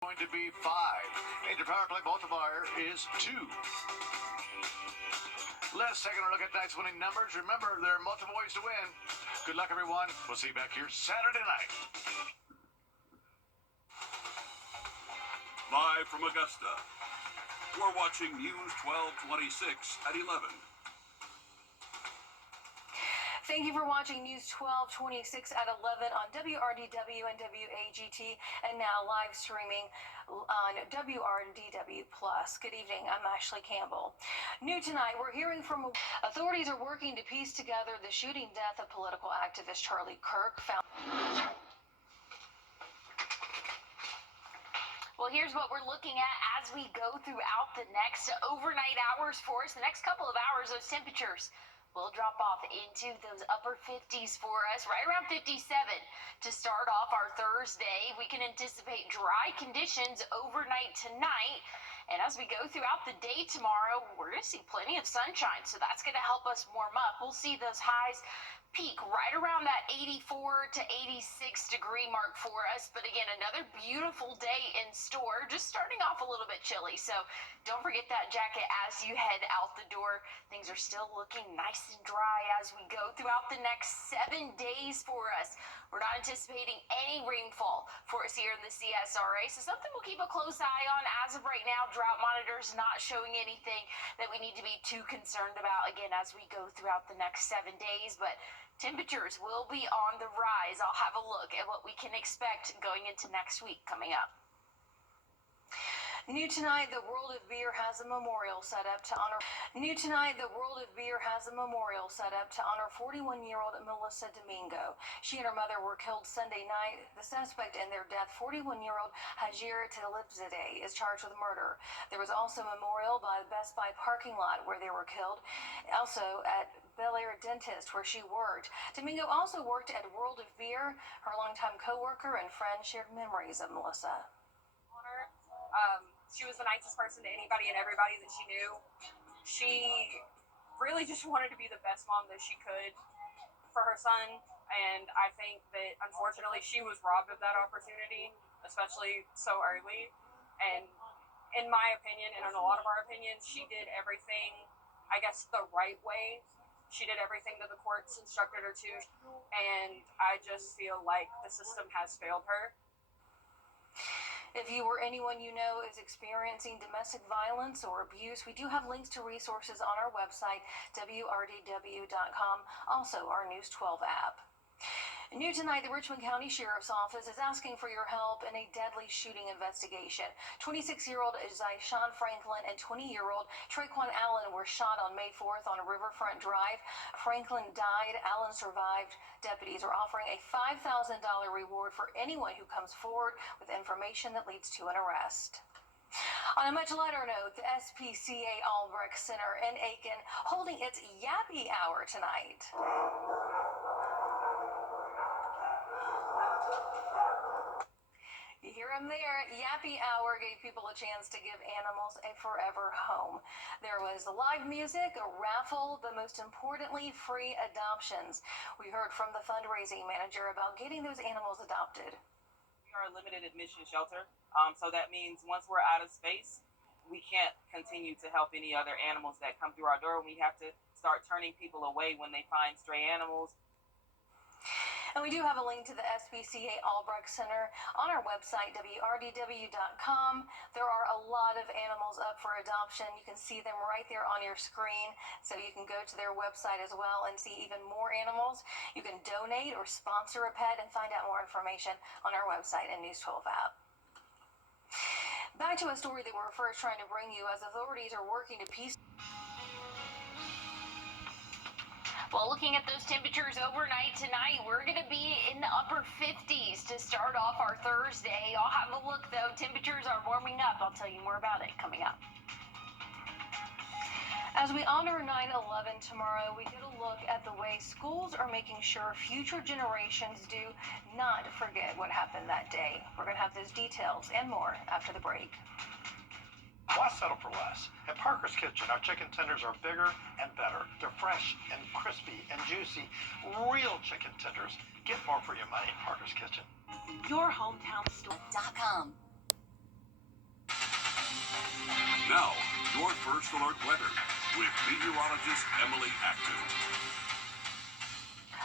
Going to be 5. And your power play multiplier is 2. Let's take a look at tonight's winning numbers. Remember, there are multiple ways to win. Good luck, everyone. We'll see you back here Saturday night. Live from Augusta, we're watching News 1226 at 11. Thank you for watching News 1226 at 11 on WRDW and WAGT, and now live streaming on WRDW+. Good evening, I'm Ashley Campbell. New tonight, we're hearing from authorities are working to piece together the shooting death of political activist Charlie Kirk. Well, here's what we're looking at as we go throughout the next overnight hours for us. The next couple of hours, those temperatures will drop off into those upper 50s for us, right around 57 to start off our Thursday. We can anticipate dry conditions overnight tonight. And as we go throughout the day tomorrow, we're going to see plenty of sunshine. So that's going to help us warm up. We'll see those highs peak right around that 84 to 86 degree mark for us. But again, another beautiful day in store, just starting off a little bit chilly. So don't forget that jacket as you head out the door. Things are still looking nice and dry as we go throughout the next 7 days for us. We're not anticipating any rainfall for us here in the CSRA. So something we'll keep a close eye on. As of right now, drought monitors not showing anything that we need to be too concerned about, again, as we go throughout the next 7 days. But temperatures will be on the rise. I'll have a look at what we can expect going into next week coming up. New tonight, the World of Beer has a memorial set up to honor. New tonight, the World of Beer has a memorial set up to honor 41-year-old Melissa Domingo. She and her mother were killed Sunday night. The suspect in their death, 41-year-old Hajir Talibzadeh, is charged with murder. There was also a memorial by the Best Buy parking lot where they were killed. Also at Bel Air Dentist, where she worked. Domingo also worked at World of Beer. Her longtime co-worker and friend shared memories of Melissa. She was the nicest person to anybody and everybody that she knew. She really just wanted to be the best mom that she could for her son, and I think that unfortunately she was robbed of that opportunity, especially so early. And in my opinion, and in a lot of our opinions, she did everything, I guess, the right way. She did everything that the courts instructed her to, and I just feel like the system has failed her. If you or anyone you know is experiencing domestic violence or abuse, we do have links to resources on our website, WRDW.com, also our News 12 app. New tonight, the Richmond County Sheriff's Office is asking for your help in a deadly shooting investigation. 26-year-old Zyshawn Franklin and 20-year-old Traquan Allen were shot on May 4th on Riverfront Drive. Franklin died. Allen survived. Deputies are offering a $5,000 reward for anyone who comes forward with information that leads to an arrest. On a much lighter note, the SPCA Albrecht Center in Aiken holding its Yappy Hour tonight. You hear him there. Yappy Hour gave people a chance to give animals a forever home. There was live music, a raffle, but most importantly, free adoptions. We heard from the fundraising manager about getting those animals adopted. We are a limited admission shelter, so that means once we're out of space, we can't continue to help any other animals that come through our door. We have to start turning people away when they find stray animals. And we do have a link to the SPCA Albrecht Center on our website, WRDW.com. There are a lot of animals up for adoption. You can see them right there on your screen. So you can go to their website as well and see even more animals. You can donate or sponsor a pet and find out more information on our website and News 12 app. Back to a story that we're first trying to bring you as authorities are working to piece. Well, looking at those temperatures overnight tonight, we're going to be in the upper 50s to start off our Thursday. I'll have a look, though. Temperatures are warming up. I'll tell you more about it coming up. As we honor 9/11 tomorrow, we get a look at the way schools are making sure future generations do not forget what happened that day. We're going to have those details and more after the break. Why settle for less? At Parker's Kitchen, our chicken tenders are bigger and better. They're fresh and crispy and juicy. Real chicken tenders. Get more for your money at Parker's Kitchen. Your hometown store.com. First Alert Weather with meteorologist Emily Acton.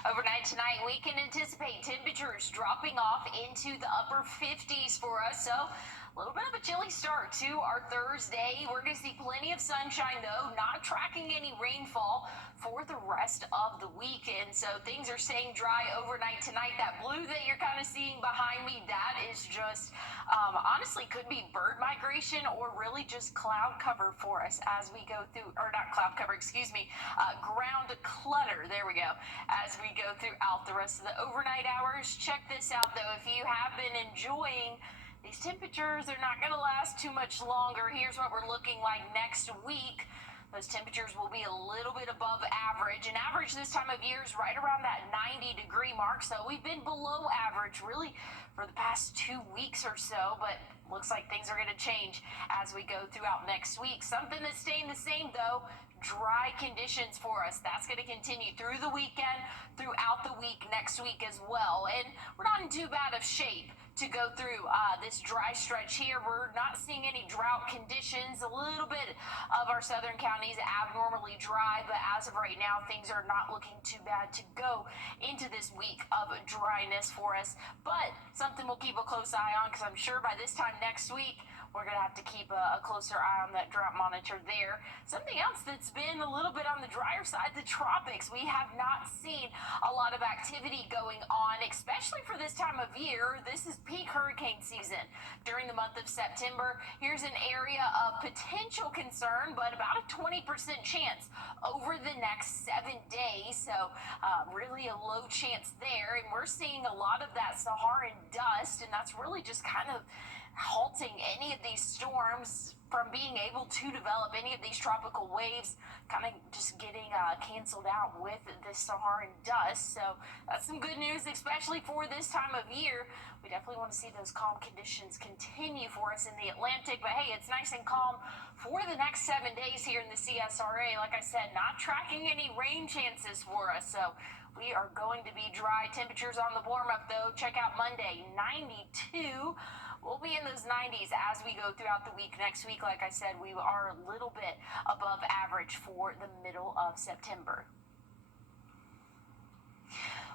Overnight tonight, we can anticipate temperatures dropping off into the upper 50s for us. So a little bit of a chilly start to our Thursday. We're going to see plenty of sunshine, though, not tracking any rainfall for the rest of the weekend. So things are staying dry overnight tonight. That blue that you're kind of seeing behind me, that is just honestly could be bird migration or really just cloud cover for us as we go through, or not cloud cover, excuse me, ground clutter. There we go. As we go throughout the rest of the overnight hours. Check this out, though. If you have been enjoying these temperatures, they're not going to last too much longer. Here's what we're looking like next week. Those temperatures will be a little bit above average. And average this time of year is right around that 90-degree mark. So we've been below average really for the past 2 weeks or so. But looks like things are going to change as we go throughout next week. Something that's staying the same, though, dry conditions for us. That's going to continue through the weekend, throughout the week, next week as well. And we're not in too bad of shape to go through this dry stretch here. We're not seeing any drought conditions. A little bit of our southern counties abnormally dry, but as of right now, things are not looking too bad to go into this week of dryness for us. But something we'll keep a close eye on, because I'm sure by this time next week, we're going to have to keep a closer eye on that drought monitor there. Something else that's been a little bit on the drier side, the tropics. We have not seen a lot of activity going on, especially for this time of year. This is peak hurricane season during the month of September. Here's an area of potential concern, but about a 20% chance over the next 7 days. So really a low chance there. And we're seeing a lot of that Saharan dust, and that's really just kind of halting any of these storms from being able to develop. Any of these tropical waves kind of just getting canceled out with this Saharan dust. So that's some good news, especially for this time of year. We definitely want to see those calm conditions continue for us in the Atlantic. But hey, it's nice and calm for the next 7 days here in the CSRA. Like I said, not tracking any rain chances for us. So we are going to be dry. Temperatures on the warm up, though. Check out Monday, 92. We'll be in those 90s as we go throughout the week. Next week, like I said, we are a little bit above average for the middle of September.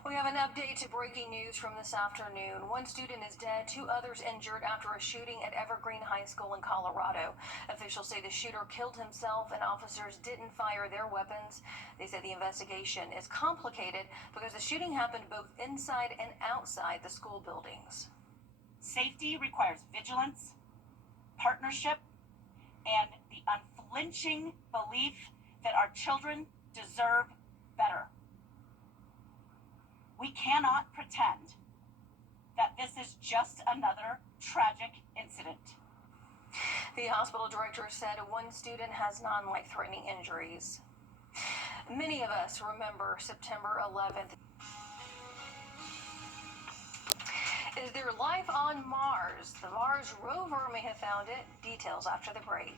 We have an update to breaking news from this afternoon. One student is dead, 2 others injured after a shooting at Evergreen High School in Colorado. Officials say the shooter killed himself and officers didn't fire their weapons. They say the investigation is complicated because the shooting happened both inside and outside the school buildings. Safety requires vigilance, partnership, and the unflinching belief that our children deserve better. We cannot pretend that this is just another tragic incident. The hospital director said one student has non-life-threatening injuries. Many of us remember September 11th. Is there life on Mars? The Mars rover may have found it. Details after the break.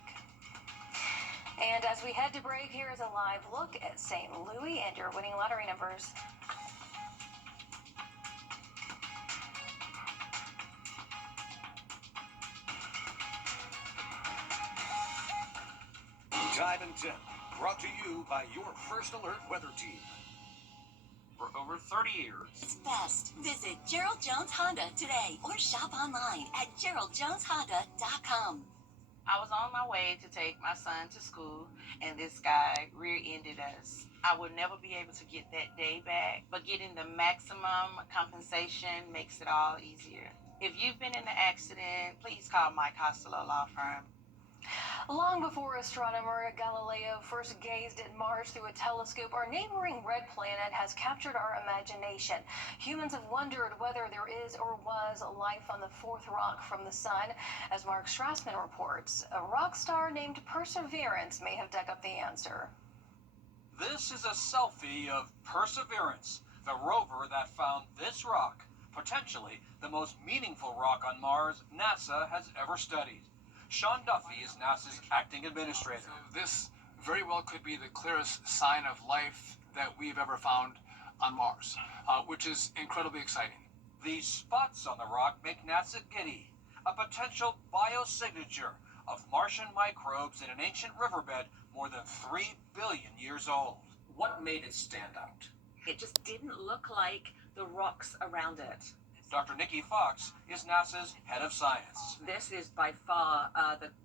And as we head to break, here is a live look at St. Louis and your winning lottery numbers. Time and Tip, brought to you by your First Alert Weather Team. For over 30 years. It's best. Visit Gerald Jones Honda today or shop online at GeraldJonesHonda.com. I was on my way to take my son to school, and this guy rear-ended us. I would never be able to get that day back, but getting the maximum compensation makes it all easier. If you've been in an accident, please call Mike Costello Law Firm. Long before astronomer Galileo first gazed at Mars through a telescope, our neighboring red planet has captured our imagination. Humans have wondered whether there is or was life on the fourth rock from the sun. As Mark Strassman reports, a rock star named Perseverance may have dug up the answer. This is a selfie of Perseverance, the rover that found this rock, potentially the most meaningful rock on Mars NASA has ever studied. Sean Duffy is NASA's acting administrator. This very well could be the clearest sign of life that we've ever found on Mars, which is incredibly exciting. These spots on the rock make NASA giddy, a potential biosignature, of Martian microbes in an ancient riverbed more than 3 billion years old. What made it stand out? It just didn't look like the rocks around it. Dr. Nikki Fox is NASA's head of science. This is by far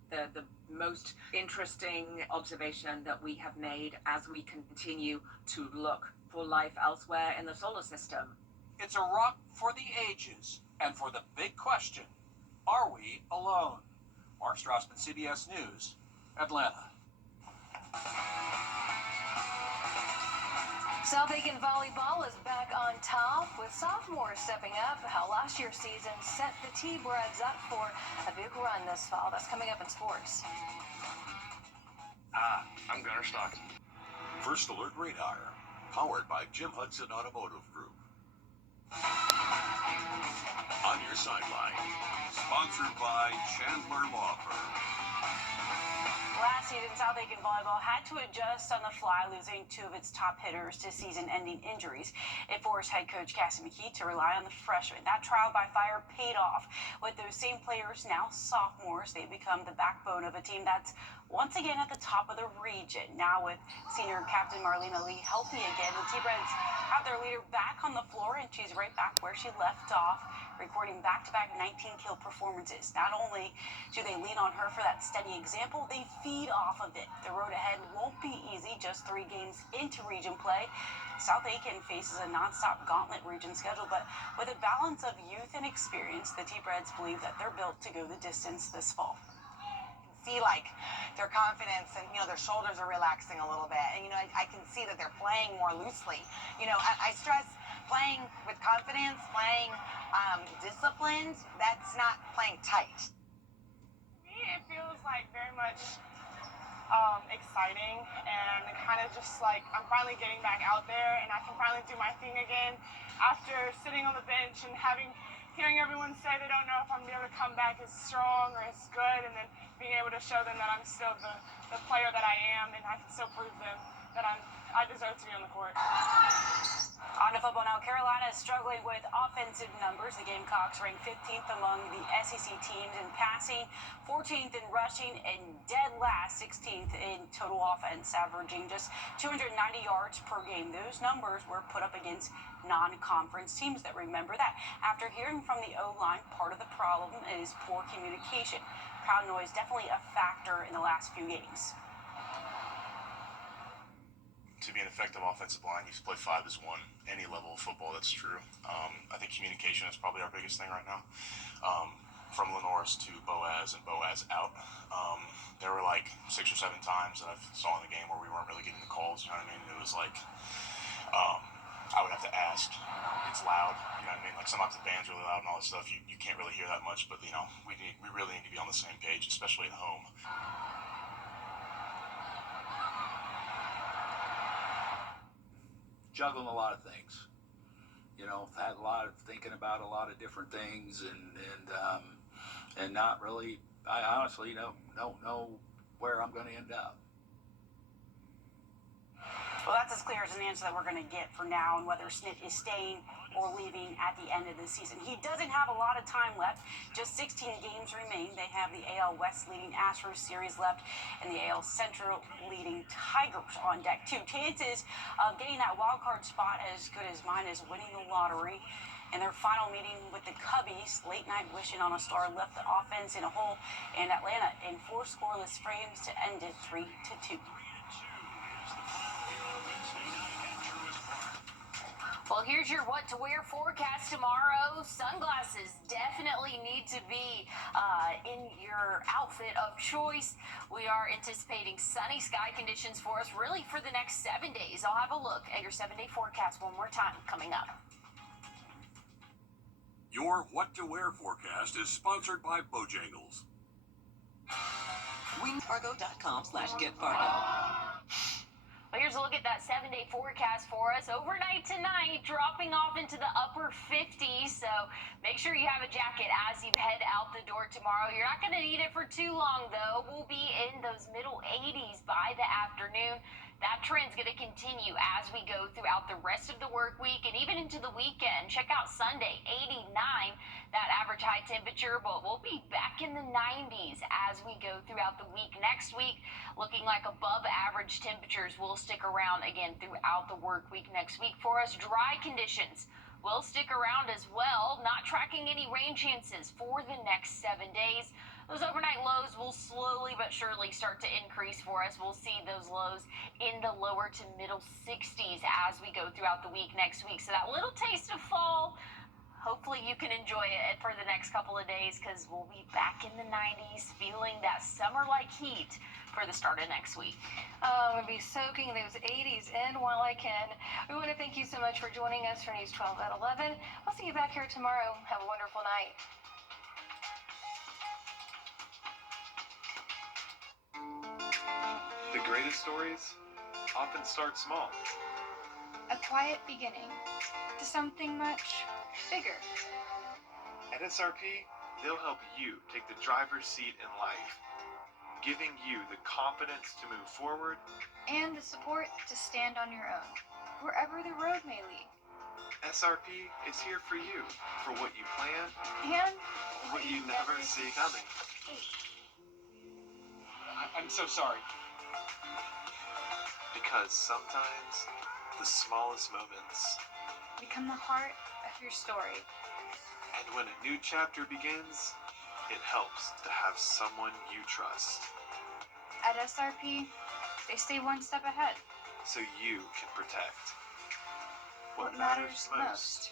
the most interesting observation that we have made as we continue to look for life elsewhere in the solar system. It's a rock for the ages, and for the big question, are we alone? Mark Strassman, CBS News, Atlanta. South Aiken Volleyball is back on top with sophomores stepping up. How last year's season set the T-Brads up for a big run this fall. That's coming up in sports. I'm Gunnar Stockton. First Alert Radar, powered by Jim Hudson Automotive Group. On your sideline, sponsored by Chandler Law Firm. Last season, South Aiken Volleyball had to adjust on the fly, losing two of its top hitters to season-ending injuries. It forced head coach Cassie McKee to rely on the freshmen. That trial by fire paid off. With those same players now sophomores, they become the backbone of a team that's once again at the top of the region. Now with senior captain Marlena Lee healthy again, the T-Brads have their leader back on the floor, and she's right back where she left off, recording back-to-back 19-kill performances. Not only do they lean on her for that steady example, they feed off of it. The road ahead won't be easy, just 3 games into region play. South Aiken faces a non-stop gauntlet region schedule, but with a balance of youth and experience, the T-Brads believe that they're built to go the distance this fall. See, like, their confidence and, their shoulders are relaxing a little bit. And, I can see that they're playing more loosely. I stress playing with confidence, playing disciplined. That's not playing tight. To me, it feels like very much exciting and kind of just like I'm finally getting back out there and I can finally do my thing again after sitting on the bench and hearing everyone say they don't know if I'm going to be able to come back as strong or as good, and then being able to show them that I'm still the player that I am and I can still prove them that I deserve to be on the court. On to football now. Carolina is struggling with offensive numbers. The Gamecocks rank 15th among the SEC teams in passing, 14th in rushing, and dead last 16th in total offense, averaging just 290 yards per game. Those numbers were put up against non-conference teams that remember that. After hearing from the O-line, part of the problem is poor communication. Crowd noise definitely a factor in the last few games. To be an effective offensive line, you have to play 5 as 1. Any level of football, that's true. I think communication is probably our biggest thing right now. From Lenore's to Boaz and Boaz out. There were like 6 or 7 times that I saw in the game where we weren't really getting the calls, you know what I mean? It was like, I would have to ask. It's loud, you know what I mean? Like sometimes the band's really loud and all this stuff. You can't really hear that much, but we really need to be on the same page, especially at home. Juggling a lot of things, had a lot of thinking about a lot of different things, and not really. I honestly don't know where I'm going to end up. Well, that's as clear as an answer that we're going to get for now on whether Snit is staying or leaving at the end of the season. He doesn't have a lot of time left. Just 16 games remain. They have the AL West leading Astros series left and the AL Central leading Tigers on deck, too. Chances of getting that wild card spot as good as mine as winning the lottery. In their final meeting with the Cubbies, late night wishing on a star left the offense in a hole, and Atlanta in 4 scoreless frames to end it 3-2. Well, here's your what to wear forecast tomorrow. Sunglasses definitely need to be in your outfit of choice. We are anticipating sunny sky conditions for us really for the next 7 days. I'll have a look at your 7-day forecast one more time coming up. Your What to Wear forecast is sponsored by Bojangles. WingFargo.com/getfargo. Well, here's a look at that 7-day forecast for us. Overnight tonight, dropping off into the upper 50s. So make sure you have a jacket as you head out the door tomorrow. You're not going to need it for too long, though. We'll be in those middle 80s by the afternoon. That trend's going to continue as we go throughout the rest of the work week and even into the weekend. Check out Sunday, 89, that average high temperature, but we'll be back in the 90s as we go throughout the week. Next week, looking like above average temperatures will stick around again throughout the work week next week for us. Dry conditions will stick around as well, not tracking any rain chances for the next 7 days. Those overnight lows will slowly but surely start to increase for us. We'll see those lows in the lower to middle 60s as we go throughout the week next week. So that little taste of fall, hopefully you can enjoy it for the next couple of days because we'll be back in the 90s feeling that summer-like heat for the start of next week. I'm going to be soaking those 80s in while I can. We want to thank you so much for joining us for News 12 at 11. We'll see you back here tomorrow. Have a wonderful night. The greatest stories often start small. A quiet beginning to something much bigger. At SRP, they'll help you take the driver's seat in life, giving you the confidence to move forward And the support to stand on your own, wherever the road may lead. SRP is here for you, for what you plan And what you never see coming. I'm so sorry. Because sometimes the smallest moments, become the heart of your story. and when a new chapter begins, it helps to have someone you trust, At SRP, they stay one step ahead. so you can protect What matters most.